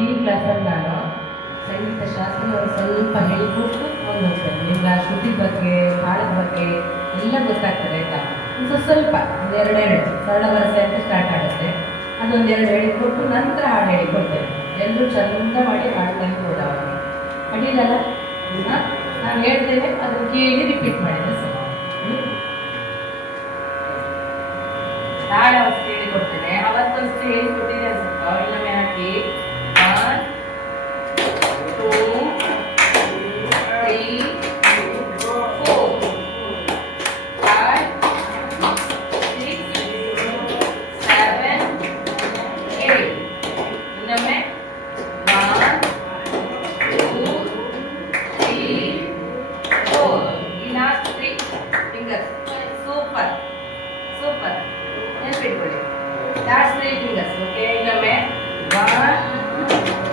ಈ ಕ್ಲಾಸಲ್ಲಿ ನಾನು ಸಂಗೀತ ಶಾಸ್ತ್ರವನ್ನು ಸ್ವಲ್ಪ ಹೇಳಿಕೊಟ್ಟು ಒಂದು ಹೋಗ್ತೇನೆ. ನಿಮ್ಗೆ ಆ ಶ್ರುತಿ ಬಗ್ಗೆ, ತಾಳದ ಬಗ್ಗೆ ಎಲ್ಲ ಗೊತ್ತಾಗ್ತದೆ ಆಯಿತಾ. ಸ್ವಲ್ಪ ಒಂದೆರಡೆರಡು ಸರಳ ವರಸೆ ಅಂತ ಸ್ಟಾರ್ಟ್ ಆಗುತ್ತೆ. ಅದೊಂದೆರಡು ಹೇಳಿಕೊಟ್ಟು ನಂತರ ಹಾಡು ಹೇಳಿಕೊಡ್ತೇನೆ. ಎಲ್ಲರೂ ಚಂದ ಮಾಡಿ ಹಾಡ್ತಾ ಹೋದವಾಗ ಅಡ್ಡಿಲ್ಲಲ್ಲ. ಹಾಂ, ನಾನು ಹೇಳ್ತೇನೆ, ಅದನ್ನು ಕೇಳಿ ರಿಪೀಟ್ ಮಾಡಿದ್ರೆ ಸರ್. ತಾಳ ಅವತ್ತು ಹೇಳಿಕೊಡ್ತೇನೆ. ಅವತ್ತಷ್ಟು ಹೇಳಿಕೊಟ್ಟಿದೆ ಅನ್ಸುತ್ತೋ, ಇನ್ನೊಮ್ಮೆ ಹಾಕಿ. 1 2 3 4 5 6 7 8. ಇನ್ನೊಮ್ಮೆ 1 2 3 4. ಈ ಲಾಸ್ಟ್ 3 ಫಿಂಗರ್ಸ್. ಸೂಪರ್ ಸೂಪರ್, ನೆನಪಿಟ್ಕೊಳ್ಳಿ. Last 3 fingers. ಓಕೆ, ಇನ್ನೊಮ್ಮೆ 1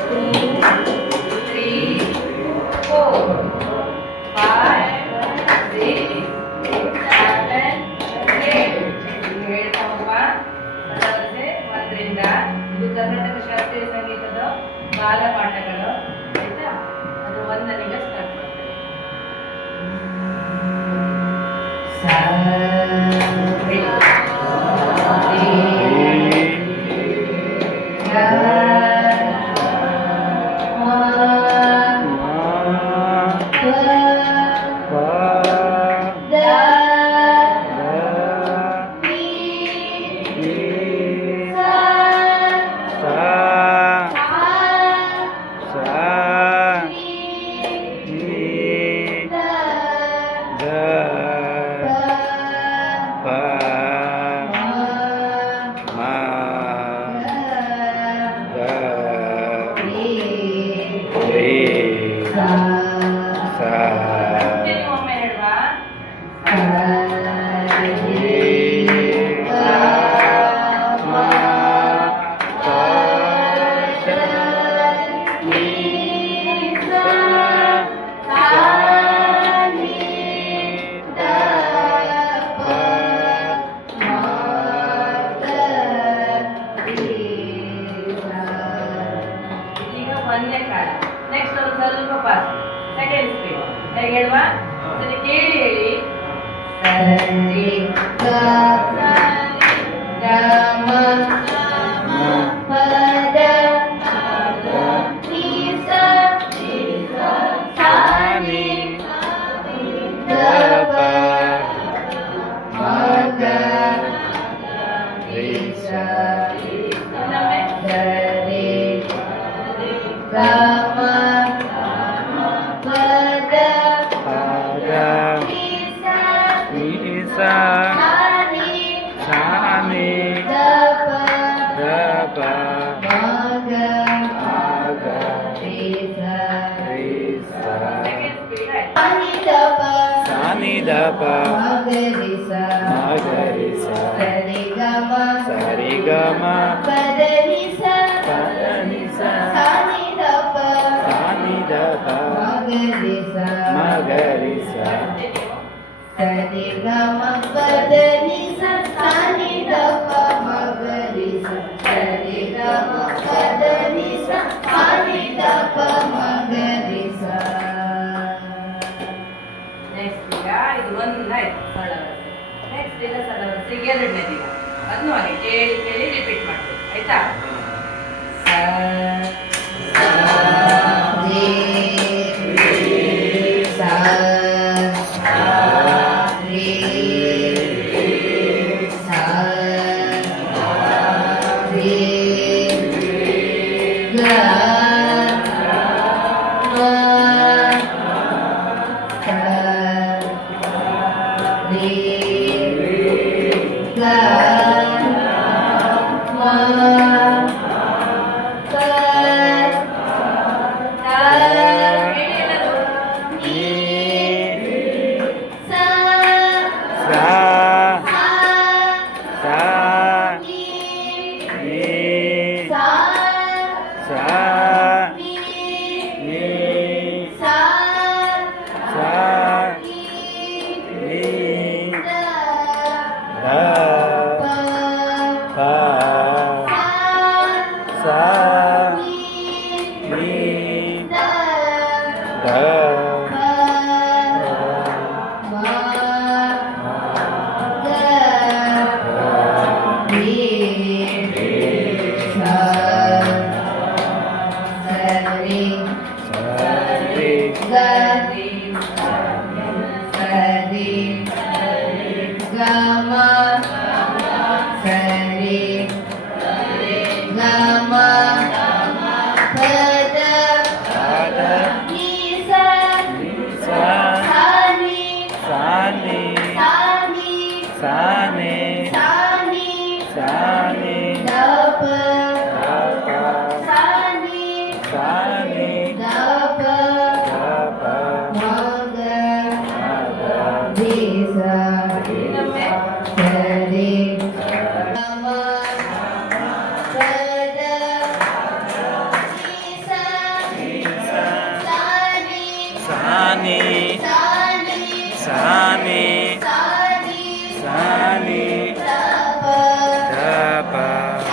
2 3 4 5 6 7 8. ಹೇಳ್ತಾ ಹೋಗುವ. ಅದರಂತೆ 1ರಿಂದ ಇದು ಕರ್ನಾಟಕ ಶಾಸ್ತ್ರೀಯ ಸಂಗೀತದ ಬಾಲಪಾಠಗಳು ಆಯ್ತಾ. ಅದು 1ರಿಂದ ಸ್ಟಾರ್ಟ್ ಮಾಡ್ತೇವೆ. ನೆಕ್ಸ್ಟ್ ಒಂದು ಸ್ವಲ್ಪ ಪಾಸ್ ಸೆಕೆಂಡ್ ಸ್ಪೀಡ್ ಹೇಗೆ ಹೇಳುವ. ಸರಿ, ಕೇಳಿ ಹೇಳಿ. ಸರಿ ಗ ಮ ಪದ ನಿ ಸ ಸ ನಿ ದ ಪ ಮ ಗ ರಿ ಸ. ಇನ್ನೊಮ್ಮೆ ಸರಿ ಗ ಸರಿಗಮ ಪದನಿಸ ಮಗರಿಸ ಸರಿಗಮ ಪದನಿಸ ಸಾನಿ ದಪ ಮಗರಿಸ. ಸರಿಗಮ ಪದನಿಸ ಸಾನಿ ದಪ ಮಗರಿಸ. ನೆಕ್ಸ್ಟ್ ಈಗ ಇದು ಒಂದಾಯ್ತು ಸರಳ ವರಸೆ. ನೆಕ್ಸ್ಟ್ ಈಗ ಸರಳ ವರಸೆಗೆ ಎರಡನೇದೀಗ ಅದನ್ನು ಹಾಗೆ ಕೇಳಿ ಕೇಳಿ ರಿಪೀಟ್ ಮಾಡ್ತೀವಿ ಆಯ್ತಾ. ದ ದ ಪ ಮ ಗ ರಿ ಸ ಸರಿ ಸರಿ ಗ ಸರಿ ಗ ಮ ಸರಿ ಗ ಮ ಪದ ಪಾದ ನಿ ಸ ಸ ಸ ನಿ ಸಾನಿ ಸ ನಿ ಸಾನೆ ಸ ನಿ ಸಾನಿ ದ ಪ ದ ಪ ಸ ನಿ ಸಾನಿ ದ ಪ ದ ಪ ಮ ಗ ಮ ಗ ರಿ ಸ ಇನ್ನೊಮ್ಮೆ ಸರಿ ಗ ಮ ಪದ ನಿ ಸ ಸ ನಿ ಸಾನಿ ಸ ನಿ ಸಾನಿ ಸ ನಿ ಸಾನಿ ದ ಪ ದ ಪ ಸ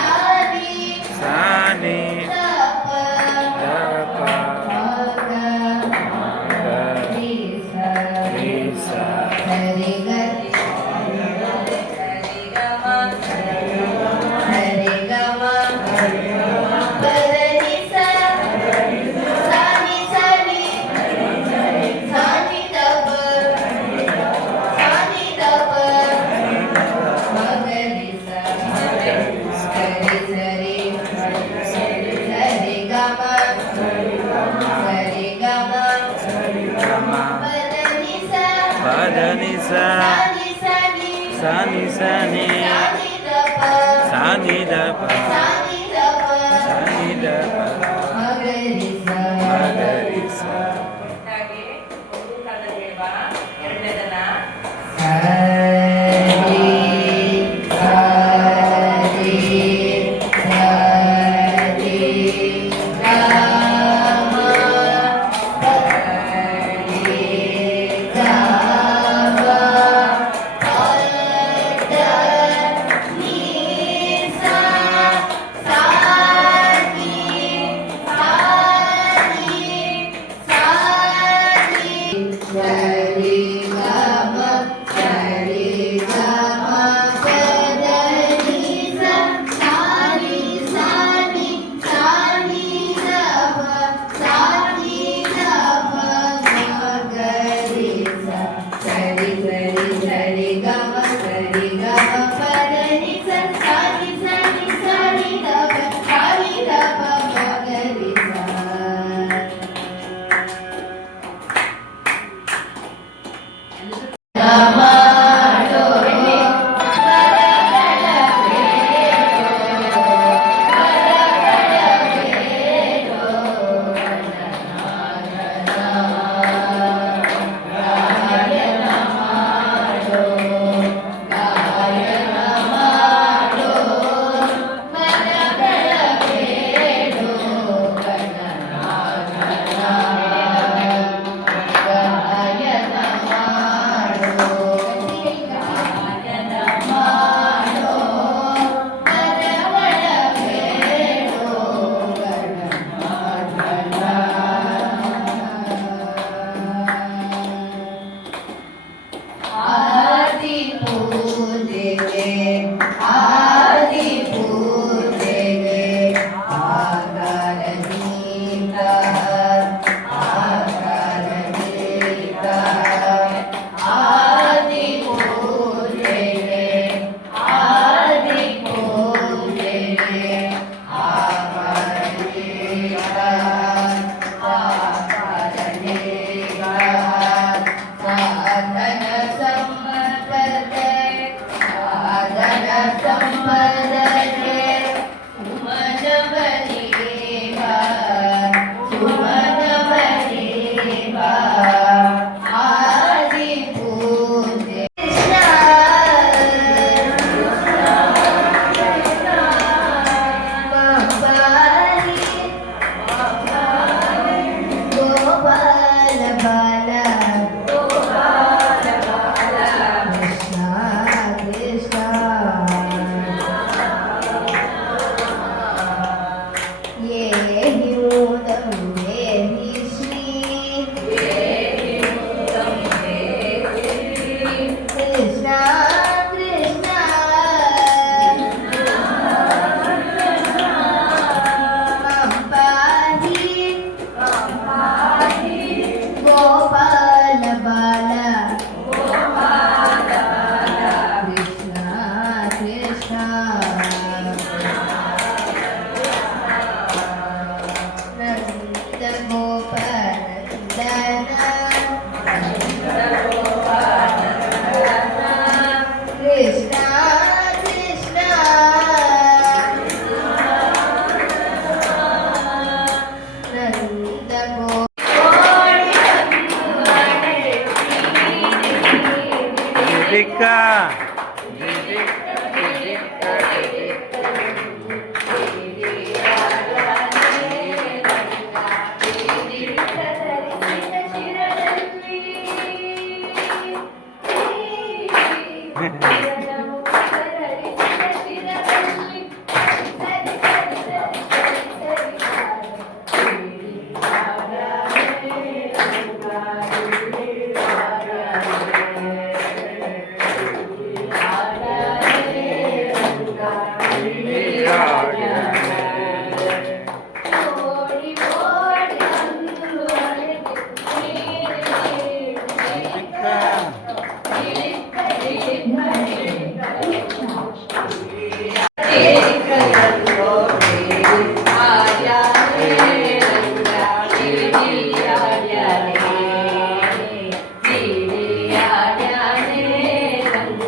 ನಿ ಸಾನಿ ದ ಪ ದ ಪ ಮ ಗ ಗ ರಿ ಸ ರಿ ಸ ಸರಿ ಗ ಸರಿ ಗ ಮ ಸರಿ ಗ ಮ ಪದ ನಿ ಸ ಸ ನಿ ಸ ನಿ ಸ ನಿ ದ ಪ ಸ ನಿ ದ ಪ ಮ ಗ ರಿ ಸ ಸರಿ ಸರಿ ಸರಿ ಗ ಮ ಸರಿ ಗ ಮ ಗಮ ಪದ ನಿ ಸ ಪದ ನಿ ಸ ಸ ನಿ ಸಾನಿ ಸಾನಿ ಸಾನಿ ದ ಪ ಸಾನಿ ದ ಪ ಸಾನಿ ದ ಪ ಸಾನಿ ದ ಪ ಮ ಗ ರಿ ಸ ಮ ಗ ರಿ ಸ ಒಟ್ಟಾಗಿ ಒಂದು ಕಾಲ ಹೇಳುವ ಎರಡನೇದನ್ನ ಸರಿ ಸರಿ ಸರಿ ಗ ಮ ಸರಿ ಗ ಮ ಪದ ನಿ ಸ ಸ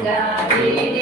ಗಂಗಾದೇವಿ